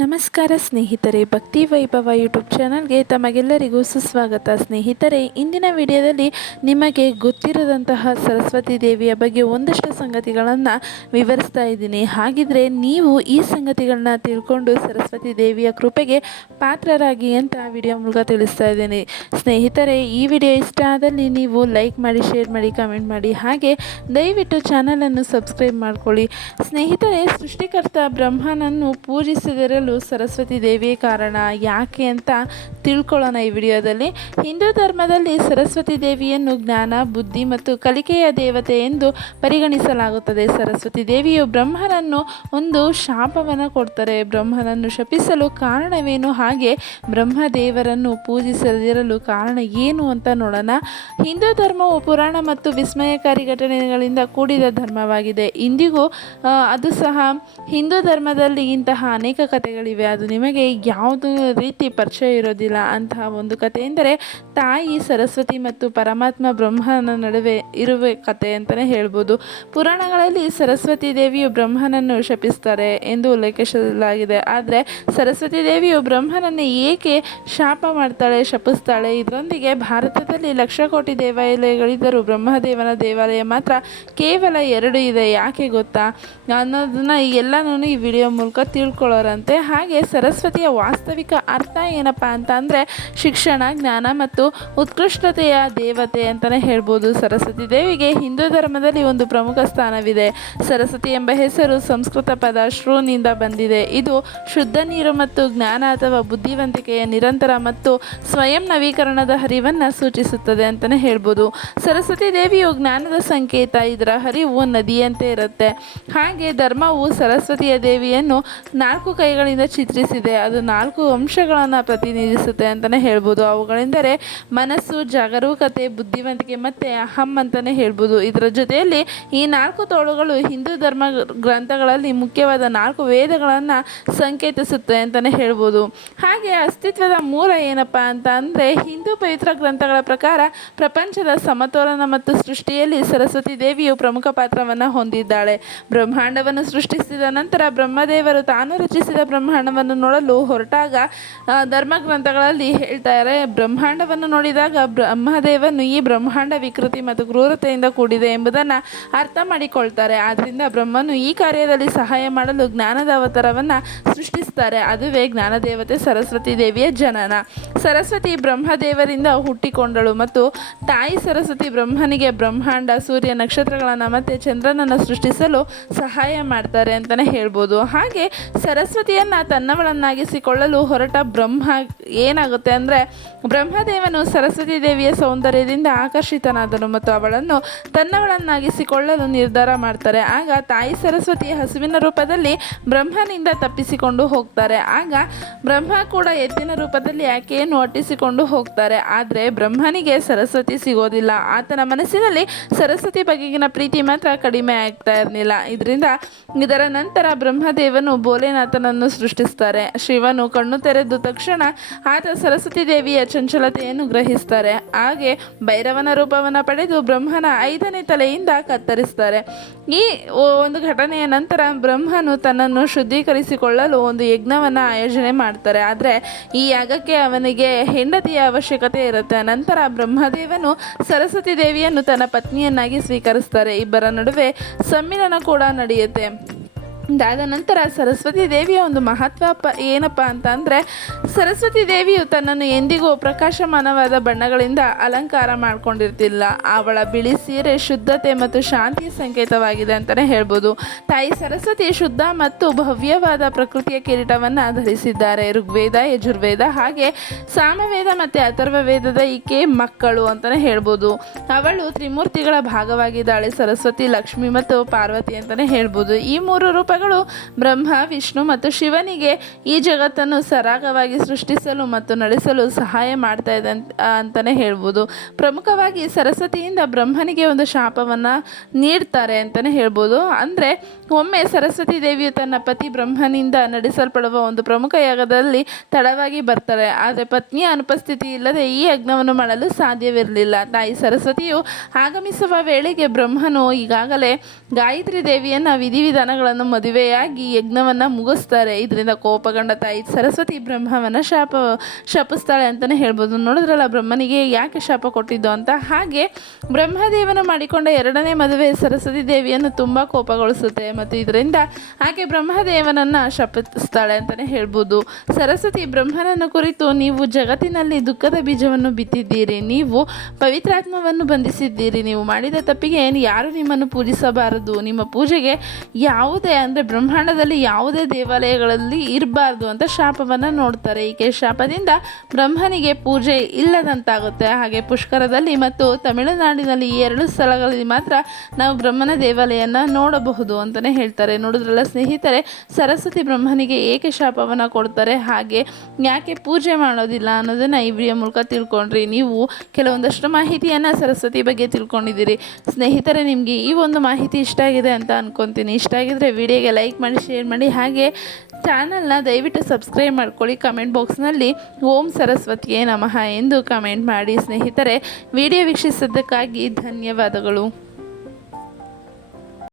ನಮಸ್ಕಾರ ಸ್ನೇಹಿತರೆ, ಭಕ್ತಿ ವೈಭವ ಯೂಟ್ಯೂಬ್ ಚಾನಲ್ಗೆ ತಮಗೆಲ್ಲರಿಗೂ ಸುಸ್ವಾಗತ. ಸ್ನೇಹಿತರೆ, ಇಂದಿನ ವಿಡಿಯೋದಲ್ಲಿ ನಿಮಗೆ ಗೊತ್ತಿರದಂತಹ ಸರಸ್ವತಿ ದೇವಿಯ ಬಗ್ಗೆ ಒಂದಷ್ಟು ಸಂಗತಿಗಳನ್ನು ವಿವರಿಸ್ತಾ ಇದ್ದೀನಿ. ಹಾಗಿದ್ರೆ ನೀವು ಈ ಸಂಗತಿಗಳನ್ನ ತಿಳ್ಕೊಂಡು ಸರಸ್ವತಿ ದೇವಿಯ ಕೃಪೆಗೆ ಪಾತ್ರರಾಗಿ ಅಂತ ವಿಡಿಯೋ ಮೂಲಕ ತಿಳಿಸ್ತಾ ಇದ್ದೀನಿ. ಸ್ನೇಹಿತರೆ, ಈ ವಿಡಿಯೋ ಇಷ್ಟ ಆದಲ್ಲಿ ನೀವು ಲೈಕ್ ಮಾಡಿ, ಶೇರ್ ಮಾಡಿ, ಕಮೆಂಟ್ ಮಾಡಿ, ಹಾಗೆ ದಯವಿಟ್ಟು ಚಾನಲನ್ನು ಸಬ್ಸ್ಕ್ರೈಬ್ ಮಾಡ್ಕೊಳ್ಳಿ. ಸ್ನೇಹಿತರೆ, ಸೃಷ್ಟಿಕರ್ತ ಬ್ರಹ್ಮನನ್ನು ಸರಸ್ವತಿ ದೇವಿಯೇ ಕಾರಣ. ಯಾಕೆ ಅಂತ ತಿಳ್ಕೊಳ್ಳೋಣ ಈ ವಿಡಿಯೋದಲ್ಲಿ. ಹಿಂದೂ ಧರ್ಮದಲ್ಲಿ ಸರಸ್ವತಿ ದೇವಿಯನ್ನು ಜ್ಞಾನ, ಬುದ್ಧಿ ಮತ್ತು ಕಲಿಕೆಯ ದೇವತೆ ಎಂದು ಪರಿಗಣಿಸಲಾಗುತ್ತದೆ. ಸರಸ್ವತಿ ದೇವಿಯು ಬ್ರಹ್ಮನನ್ನು ಒಂದು ಶಾಪವನ್ನು ಕೊಡ್ತಾರೆ. ಬ್ರಹ್ಮನನ್ನು ಶಪಿಸಲು ಕಾರಣವೇನು? ಹಾಗೆ ಬ್ರಹ್ಮದೇವರನ್ನು ಪೂಜಿಸದಿರಲು ಕಾರಣ ಏನು ಅಂತ ನೋಡೋಣ. ಹಿಂದೂ ಧರ್ಮವು ಪುರಾಣ ಮತ್ತು ವಿಸ್ಮಯಕಾರಿ ಘಟನೆಗಳಿಂದ ಕೂಡಿದ ಧರ್ಮವಾಗಿದೆ. ಇಂದಿಗೂ ಅದು ಸಹ ಹಿಂದೂ ಧರ್ಮದಲ್ಲಿ ಇಂತಹ ಅನೇಕ ಕಥೆಗಳಿವೆ. ಅದು ನಿಮಗೆ ಯಾವುದು ರೀತಿ ಪರಿಚಯ ಇರೋದಿಲ್ಲ ಅಂತಹ ಒಂದು ಕಥೆ ಎಂದರೆ ತಾಯಿ ಸರಸ್ವತಿ ಮತ್ತು ಪರಮಾತ್ಮ ಬ್ರಹ್ಮನ ನಡುವೆ ಇರುವ ಕಥೆ ಅಂತಲೇ ಹೇಳ್ಬೋದು. ಪುರಾಣಗಳಲ್ಲಿ ಸರಸ್ವತಿ ದೇವಿಯು ಬ್ರಹ್ಮನನ್ನು ಶಪಿಸ್ತಾರೆ ಎಂದು ಉಲ್ಲೇಖಿಸಲಾಗಿದೆ. ಆದರೆ ಸರಸ್ವತಿ ದೇವಿಯು ಬ್ರಹ್ಮನನ್ನು ಏಕೆ ಶಾಪ ಮಾಡ್ತಾಳೆ, ಶಪಿಸ್ತಾಳೆ? ಇದರೊಂದಿಗೆ ಭಾರತದಲ್ಲಿ ಲಕ್ಷ ಕೋಟಿ ದೇವಾಲಯಗಳಿದ್ದರೂ ಬ್ರಹ್ಮದೇವನ ದೇವಾಲಯ ಮಾತ್ರ ಕೇವಲ ಎರಡು ಇದೆ. ಯಾಕೆ ಗೊತ್ತಾ? ಅನ್ನೋದನ್ನ ಎಲ್ಲನೂ ಈ ವಿಡಿಯೋ ಮೂಲಕ ತಿಳ್ಕೊಳ್ಳೋರಂತೆ. ಹಾಗೆ ಸರಸ್ವತಿಯ ವಾಸ್ತವಿಕ ಅರ್ಥ ಏನಪ್ಪ ಅಂತ ಅಂದರೆ ಶಿಕ್ಷಣ, ಜ್ಞಾನ ಮತ್ತು ಉತ್ಕೃಷ್ಟತೆಯ ದೇವತೆ ಅಂತಲೇ ಹೇಳ್ಬೋದು. ಸರಸ್ವತಿ ದೇವಿಗೆ ಹಿಂದೂ ಧರ್ಮದಲ್ಲಿ ಒಂದು ಪ್ರಮುಖ ಸ್ಥಾನವಿದೆ. ಸರಸ್ವತಿ ಎಂಬ ಹೆಸರು ಸಂಸ್ಕೃತ ಪದ ಶ್ರೂನಿಂದ ಬಂದಿದೆ. ಇದು ಶುದ್ಧ ನೀರು ಮತ್ತು ಜ್ಞಾನ ಅಥವಾ ಬುದ್ಧಿವಂತಿಕೆಯ ನಿರಂತರ ಮತ್ತು ಸ್ವಯಂ ನವೀಕರಣದ ಹರಿವನ್ನು ಸೂಚಿಸುತ್ತದೆ ಅಂತಲೇ ಹೇಳ್ಬೋದು. ಸರಸ್ವತಿ ದೇವಿಯು ಜ್ಞಾನದ ಸಂಕೇತ, ಇದರ ಹರಿವು ನದಿಯಂತೆ ಇರುತ್ತೆ. ಹಾಗೆ ಧರ್ಮವು ಸರಸ್ವತಿಯ ದೇವಿಯನ್ನು ನಾಲ್ಕು ಕೈಗಳಿಂದ ಚಿತ್ರಿಸಿದೆ. ಅದು ನಾಲ್ಕು ಅಂಶಗಳನ್ನು ಪ್ರತಿನಿಧಿಸುತ್ತೆ ಅಂತಲೇ ಹೇಳ್ಬೋದು. ಅವುಗಳೆಂದರೆ ಮನಸ್ಸು, ಜಾಗರೂಕತೆ, ಬುದ್ಧಿವಂತಿಕೆ ಮತ್ತು ಅಹಂ ಅಂತಲೇ ಹೇಳ್ಬೋದು. ಇದರ ಜೊತೆಯಲ್ಲಿ ಈ ನಾಲ್ಕು ತೋಳುಗಳು ಹಿಂದೂ ಧರ್ಮ ಗ್ರಂಥಗಳಲ್ಲಿ ಮುಖ್ಯವಾದ ನಾಲ್ಕು ವೇದಗಳನ್ನು ಸಂಕೇತಿಸುತ್ತೆ ಅಂತಲೇ ಹೇಳ್ಬೋದು. ಹಾಗೆ ಅಸ್ತಿತ್ವದ ಮೂಲ ಏನಪ್ಪ ಅಂತ ಅಂದರೆ ಹಿಂದೂ ಪವಿತ್ರ ಗ್ರಂಥಗಳ ಪ್ರಕಾರ ಪ್ರಪಂಚದ ಸಮತೋಲನ ಮತ್ತು ಸೃಷ್ಟಿಯಲ್ಲಿ ಸರಸ್ವತಿ ದೇವಿಯು ಪ್ರಮುಖ ಪಾತ್ರವನ್ನು ಹೊಂದಿದ್ದಾಳೆ. ಬ್ರಹ್ಮಾಂಡವನ್ನು ಸೃಷ್ಟಿಸಿದ ನಂತರ ಬ್ರಹ್ಮದೇವರು ತಾನು ರಚಿಸಿದ ಬ್ರಹ್ಮಾಂಡವನ್ನು ನೋಡಲು ಹೊರಟಾಗ ಧರ್ಮ ಗ್ರಂಥಗಳಲ್ಲಿ ಹೇಳ್ತಾರೆ, ಬ್ರಹ್ಮಾಂಡವನ್ನು ನೋಡಿದಾಗ ಬ್ರಹ್ಮದೇವನು ಈ ಬ್ರಹ್ಮಾಂಡ ವಿಕೃತಿ ಮತ್ತು ಕ್ರೂರತೆಯಿಂದ ಕೂಡಿದೆ ಎಂಬುದನ್ನು ಅರ್ಥ ಮಾಡಿಕೊಳ್ತಾರೆ. ಆದ್ದರಿಂದ ಬ್ರಹ್ಮನು ಈ ಕಾರ್ಯದಲ್ಲಿ ಸಹಾಯ ಮಾಡಲು ಜ್ಞಾನದ ಅವತಾರವನ್ನು ಸೃಷ್ಟಿಸ್ತಾರೆ. ಅದುವೇ ಜ್ಞಾನದೇವತೆ ಸರಸ್ವತಿ ದೇವಿಯ ಜನನ. ಸರಸ್ವತಿ ಬ್ರಹ್ಮದೇವರಿಂದ ಹುಟ್ಟಿಕೊಂಡಳು ಮತ್ತು ತಾಯಿ ಸರಸ್ವತಿ ಬ್ರಹ್ಮನಿಗೆ ಬ್ರಹ್ಮಾಂಡ, ಸೂರ್ಯ, ನಕ್ಷತ್ರಗಳನ್ನು ಮತ್ತು ಚಂದ್ರನನ್ನು ಸೃಷ್ಟಿಸಲು ಸಹಾಯ ಮಾಡ್ತಾರೆ ಅಂತಲೇ ಹೇಳ್ಬೋದು. ಹಾಗೆ ಸರಸ್ವತಿಯನ್ನು ತನ್ನವಳನ್ನಾಗಿಸಿಕೊಳ್ಳಲು ಹೊರಟ ಬ್ರಹ್ಮ ಏನಾಗುತ್ತೆ ಅಂದರೆ ಬ್ರಹ್ಮದೇವನು ಸರಸ್ವತಿ ದೇವಿಯ ಸೌಂದರ್ಯದಿಂದ ಆಕರ್ಷಿತನಾದನು ಮತ್ತು ಅವಳನ್ನು ತನ್ನವಳನ್ನಾಗಿಸಿಕೊಳ್ಳಲು ನಿರ್ಧಾರ ಮಾಡ್ತಾರೆ. ಆಗ ತಾಯಿ ಸರಸ್ವತಿ ಹಸುವಿನ ರೂಪದಲ್ಲಿ ಬ್ರಹ್ಮನಿಂದ ತಪ್ಪಿಸಿಕೊಂಡು ಹೋಗ್ತಾರೆ. ಆಗ ಬ್ರಹ್ಮ ಕೂಡ ಎತ್ತಿನ ರೂಪದಲ್ಲಿ ಆಕೆಯನ್ನು ಅಟ್ಟಿಸಿಕೊಂಡು ಹೋಗ್ತಾರೆ. ಆದರೆ ಬ್ರಹ್ಮನಿಗೆ ಸರಸ್ವತಿ ಸಿಗೋದಿಲ್ಲ. ಆತನ ಮನಸ್ಸಿನಲ್ಲಿ ಸರಸ್ವತಿ ಬಗೆಗಿನ ಪ್ರೀತಿ ಮಾತ್ರ ಕಡಿಮೆ ಆಗ್ತಾ ಇರಲಿಲ್ಲ. ಇದರಿಂದ ಇದರ ನಂತರ ಬ್ರಹ್ಮದೇವನು ಭೋಲೆನಾಥನನ್ನು ಸೃಷ್ಟಿಸ್ತಾರೆ. ಶಿವನು ಕಣ್ಣು ತೆರೆದ ತಕ್ಷಣ ಆತ ಸರಸ್ವತಿ ದೇವಿಯ ಚಂಚಲತೆಯನ್ನು ಗ್ರಹಿಸ್ತಾರೆ. ಹಾಗೆ ಭೈರವನ ರೂಪವನ್ನು ಪಡೆದು ಬ್ರಹ್ಮನ ಐದನೇ ತಲೆಯಿಂದ ಕತ್ತರಿಸ್ತಾರೆ. ಈ ಒಂದು ಘಟನೆಯ ನಂತರ ಬ್ರಹ್ಮನು ತನ್ನನ್ನು ಶುದ್ಧೀಕರಿಸಿಕೊಳ್ಳಲು ಒಂದು ಯಜ್ಞವನ್ನು ಆಯೋಜನೆ ಮಾಡ್ತಾರೆ. ಆದರೆ ಈ ಯಾಗಕ್ಕೆ ಅವನಿಗೆ ಹೆಂಡತಿಯ ಅವಶ್ಯಕತೆ ಇರುತ್ತೆ. ನಂತರ ಬ್ರಹ್ಮದೇವನು ಸರಸ್ವತಿ ದೇವಿಯನ್ನು ತನ್ನ ಪತ್ನಿಯನ್ನಾಗಿ ಸ್ವೀಕರಿಸ್ತಾರೆ. ಇಬ್ಬರ ನಡುವೆ ಸಮ್ಮಿಲನ ಕೂಡ ನಡೆಯುತ್ತೆ. ಇದಾದ ನಂತರ ಸರಸ್ವತಿ ದೇವಿಯ ಒಂದು ಮಹತ್ವ ಪ ಏನಪ್ಪ ಅಂತ ಅಂದರೆ ಸರಸ್ವತಿ ದೇವಿಯು ತನ್ನನ್ನು ಎಂದಿಗೂ ಪ್ರಕಾಶಮಾನವಾದ ಬಣ್ಣಗಳಿಂದ ಅಲಂಕಾರ ಮಾಡಿಕೊಂಡಿರ್ತಿಲ್ಲ. ಅವಳ ಬಿಳಿ ಸೀರೆ ಶುದ್ಧತೆ ಮತ್ತು ಶಾಂತಿಯ ಸಂಕೇತವಾಗಿದೆ ಅಂತಲೇ ಹೇಳ್ಬೋದು. ತಾಯಿ ಸರಸ್ವತಿ ಶುದ್ಧ ಮತ್ತು ಭವ್ಯವಾದ ಪ್ರಕೃತಿಯ ಕಿರೀಟವನ್ನು ಧರಿಸಿದ್ದಾರೆ. ಋಗ್ವೇದ, ಯಜುರ್ವೇದ ಹಾಗೆ ಸಾಮವೇದ ಮತ್ತು ಅಥರ್ವ ವೇದದ ಈಕೆ ಮಕ್ಕಳು ಅಂತಲೇ ಹೇಳ್ಬೋದು. ಅವಳು ತ್ರಿಮೂರ್ತಿಗಳ ಭಾಗವಾಗಿದ್ದಾಳೆ. ಸರಸ್ವತಿ, ಲಕ್ಷ್ಮಿ ಮತ್ತು ಪಾರ್ವತಿ ಅಂತಲೇ ಹೇಳ್ಬೋದು. ಈ ಮೂರು ರೂಪಗಳು ಬ್ರಹ್ಮ, ವಿಷ್ಣು ಮತ್ತು ಶಿವನಿಗೆ ಈ ಜಗತ್ತನ್ನು ಸರಾಗವಾಗಿ ಸೃಷ್ಟಿಸಲು ಮತ್ತು ನಡೆಸಲು ಸಹಾಯ ಮಾಡ್ತಾ ಇದೆ ಅಂತ ಅಂತಲೇ ಹೇಳ್ಬೋದು. ಪ್ರಮುಖವಾಗಿ ಸರಸ್ವತಿಯಿಂದ ಬ್ರಹ್ಮನಿಗೆ ಒಂದು ಶಾಪವನ್ನು ನೀಡ್ತಾರೆ ಅಂತಲೇ ಹೇಳ್ಬೋದು. ಅಂದರೆ ಒಮ್ಮೆ ಸರಸ್ವತಿ ದೇವಿಯು ತನ್ನ ಪತಿ ಬ್ರಹ್ಮನಿಂದ ನಡೆಸಲ್ಪಡುವ ಒಂದು ಪ್ರಮುಖ ಯಾಗದಲ್ಲಿ ತಡವಾಗಿ ಬರ್ತಾರೆ. ಆದರೆ ಪತ್ನಿಯ ಅನುಪಸ್ಥಿತಿ ಇಲ್ಲದೆ ಈ ಯಜ್ಞವನ್ನು ಮಾಡಲು ಸಾಧ್ಯವಿರಲಿಲ್ಲ. ತಾಯಿ ಸರಸ್ವತಿಯು ಆಗಮಿಸುವ ವೇಳೆಗೆ ಬ್ರಹ್ಮನು ಈಗಾಗಲೇ ಗಾಯತ್ರಿ ದೇವಿಯನ್ನು ವಿಧಿವಿಧಾನಗಳನ್ನು ಮದುವೆ ಮದುವೆಯಾಗಿ ಯಜ್ಞವನ್ನು ಮುಗಿಸ್ತಾರೆ. ಇದರಿಂದ ಕೋಪಗೊಂಡ ತಾಯಿ ಸರಸ್ವತಿ ಬ್ರಹ್ಮವನ್ನು ಶಾಪ, ಶಪಿಸ್ತಾಳೆ ಅಂತಲೇ ಹೇಳ್ಬೋದು. ನೋಡಿದ್ರಲ್ಲ ಬ್ರಹ್ಮನಿಗೆ ಯಾಕೆ ಶಾಪ ಕೊಟ್ಟಿದ್ದು ಅಂತ? ಹಾಗೆ ಬ್ರಹ್ಮದೇವನ ಮಾಡಿಕೊಂಡ ಎರಡನೇ ಮದುವೆ ಸರಸ್ವತಿ ದೇವಿಯನ್ನು ತುಂಬ ಕೋಪಗೊಳಿಸುತ್ತೆ. ಮತ್ತು ಇದರಿಂದ ಹಾಗೆ ಬ್ರಹ್ಮದೇವನನ್ನು ಶಪಿಸ್ತಾಳೆ ಅಂತಲೇ ಹೇಳ್ಬೋದು. ಸರಸ್ವತಿ ಬ್ರಹ್ಮನನ್ನು ಕುರಿತು ನೀವು ಜಗತ್ತಿನಲ್ಲಿ ದುಃಖದ ಬೀಜವನ್ನು ಬಿತ್ತಿದ್ದೀರಿ. ನೀವು ಪವಿತ್ರಾತ್ಮವನ್ನು ಬಂಧಿಸಿದ್ದೀರಿ. ನೀವು ಮಾಡಿದ ತಪ್ಪಿಗೆ ಯಾರು ನಿಮ್ಮನ್ನು ಪೂಜಿಸಬಾರದು? ನಿಮ್ಮ ಪೂಜೆಗೆ ಯಾವುದೇ ಅಂದರೆ ಬ್ರಹ್ಮಾಂಡದಲ್ಲಿ ಯಾವುದೇ ದೇವಾಲಯಗಳಲ್ಲಿ ಇರಬಾರ್ದು ಅಂತ ಶಾಪವನ್ನು ನೋಡ್ತಾರೆ. ಈಕೆ ಶಾಪದಿಂದ ಬ್ರಹ್ಮನಿಗೆ ಪೂಜೆ ಇಲ್ಲದಂತಾಗುತ್ತೆ. ಹಾಗೆ ಪುಷ್ಕರದಲ್ಲಿ ಮತ್ತು ತಮಿಳುನಾಡಿನಲ್ಲಿ ಈ ಎರಡು ಸ್ಥಳಗಳಲ್ಲಿ ಮಾತ್ರ ನಾವು ಬ್ರಹ್ಮನ ದೇವಾಲಯವನ್ನು ನೋಡಬಹುದು ಅಂತಲೇ ಹೇಳ್ತಾರೆ. ನೋಡಿದ್ರಲ್ಲ ಸ್ನೇಹಿತರೆ, ಸರಸ್ವತಿ ಬ್ರಹ್ಮನಿಗೆ ಏಕೆ ಶಾಪವನ್ನು ಕೊಡ್ತಾರೆ? ಹಾಗೆ ಯಾಕೆ ಪೂಜೆ ಮಾಡೋದಿಲ್ಲ ಅನ್ನೋದನ್ನು ಈ ವಿಡಿಯೋ ಮೂಲಕ ತಿಳ್ಕೊಂಡ್ರಿ. ನೀವು ಕೆಲವೊಂದಷ್ಟು ಮಾಹಿತಿಯನ್ನು ಸರಸ್ವತಿ ಬಗ್ಗೆ ತಿಳ್ಕೊಂಡಿದ್ದೀರಿ. ಸ್ನೇಹಿತರೆ, ನಿಮಗೆ ಈ ಒಂದು ಮಾಹಿತಿ ಇಷ್ಟ ಆಗಿದೆ ಅಂತ ಅನ್ಕೊತೀನಿ. ಇಷ್ಟ ಆಗಿದ್ರೆ ವಿಡಿಯೋಗೆ ಲೈಕ್ ಮಾಡಿ ಶೇರ್ ಮಾಡಿ ಹಾಗೆ ಚಾನಲ್ನ ದಯವಿಟ್ಟು ಸಬ್ಸ್ಕ್ರೈಬ್ ಮಾಡ್ಕೊಳ್ಳಿ. ಕಮೆಂಟ್ ಬಾಕ್ಸ್ನಲ್ಲಿ ಓಂ ಸರಸ್ವತಿಯೇ ನಮಃ ಎಂದು ಕಮೆಂಟ್ ಮಾಡಿ ಸ್ನೇಹಿತರೆ. ವಿಡಿಯೋ ವೀಕ್ಷಿಸಿದ್ದಕ್ಕಾಗಿ ಧನ್ಯವಾದಗಳು.